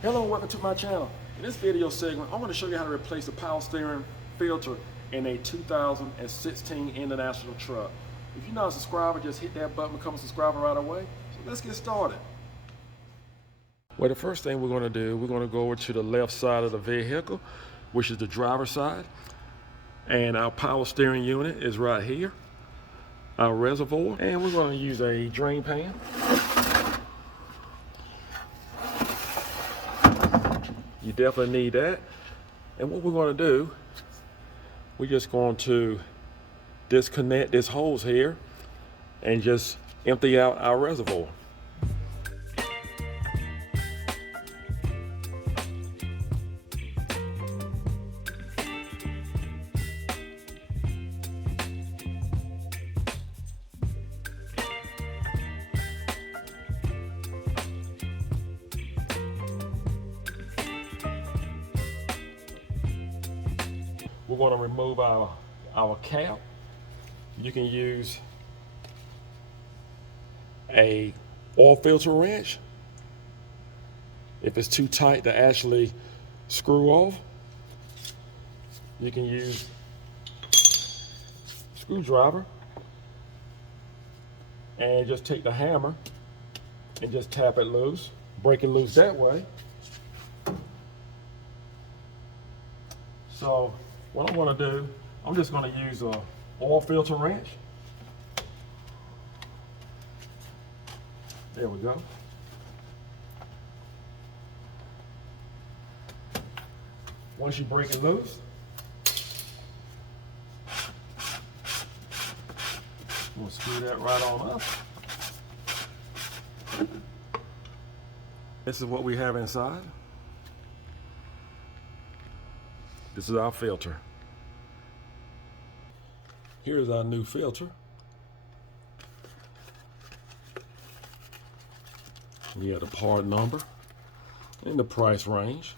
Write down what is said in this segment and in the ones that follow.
Hello and welcome to my channel. In this video segment, I'm going to show you how to replace the power steering filter in a 2016 International truck. If you're not a subscriber, just hit that button, become a subscriber right away. So let's get started. Well, the first thing we're going to do, we're going to go over to the left side of the vehicle, which is the driver's side. And our power steering unit is right here, our reservoir. And we're going to use a drain pan. You definitely need that. And what we're going to do, we're just going to disconnect this hose here and just empty out our reservoir. We're going to remove our cap. You can use a oil filter wrench if it's too tight to actually screw off. You can use a screwdriver and just take the hammer and just tap it loose, break it loose that way. So what I'm going to do, I'm just going to use a oil filter wrench. There we go. Once you break it loose, we'll screw that right on up. This is what we have inside. This is our filter. Here's our new filter. We have the part number and the price range.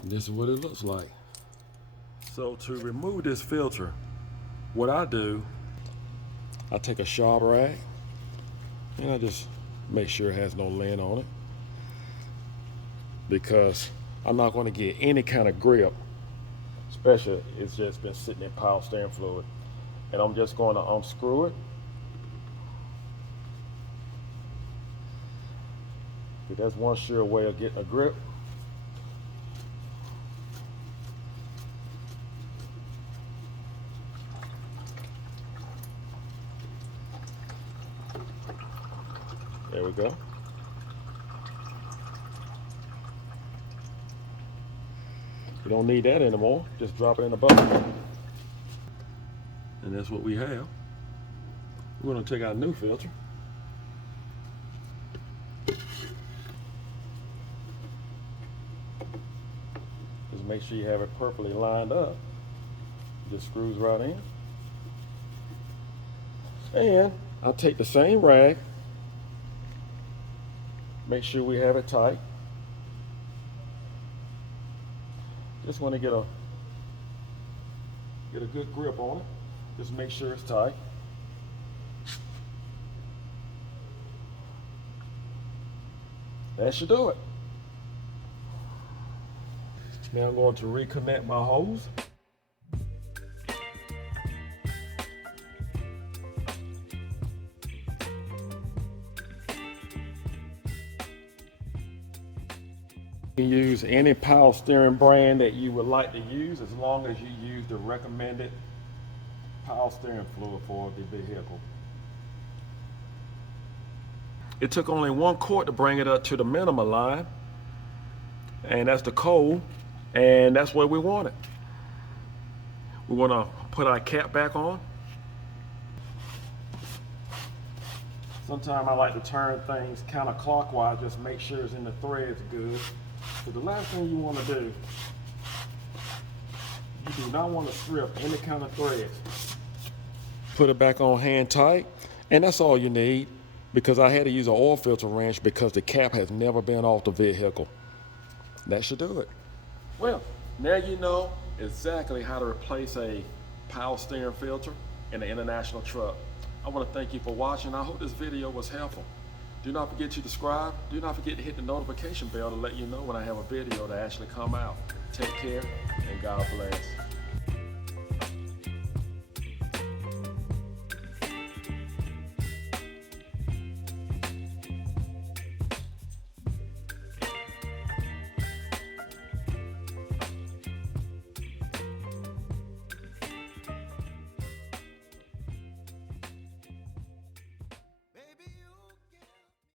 And this is what it looks like. So to remove this filter, what I do, I take a sharp rag and I just make sure it has no lint on it, because I'm not going to get any kind of grip, especially it's just been sitting in power steering fluid. And I'm just going to unscrew it. That's one sure way of getting a grip. There we go. You don't need that anymore. Just drop it in the bucket. And that's what we have. We're going to take our new filter. Just make sure you have it perfectly lined up. Just screws right in. And I'll take the same rag. Make sure we have it tight. Just want to get a good grip on it. Just make sure it's tight. That should do it. Now I'm going to reconnect my hose. You can use any power steering brand that you would like to use, as long as you use the recommended power steering fluid for the vehicle. It took only 1 quart to bring it up to the minimum line, and that's the cold, and that's what we want it. We want to put our cap back on. Sometimes I like to turn things counterclockwise, just make sure it's in the threads good. But the last thing you want to do, you do not want to strip any kind of threads. Put it back on hand tight, and that's all you need, because I had to use an oil filter wrench because the cap has never been off the vehicle. That should do it. Well, now you know exactly how to replace a power steering filter in an international truck. I want to thank you for watching. I hope this video was helpful. Do not forget to subscribe. Do not forget to hit the notification bell to let you know when I have a video to actually come out. Take care and God bless.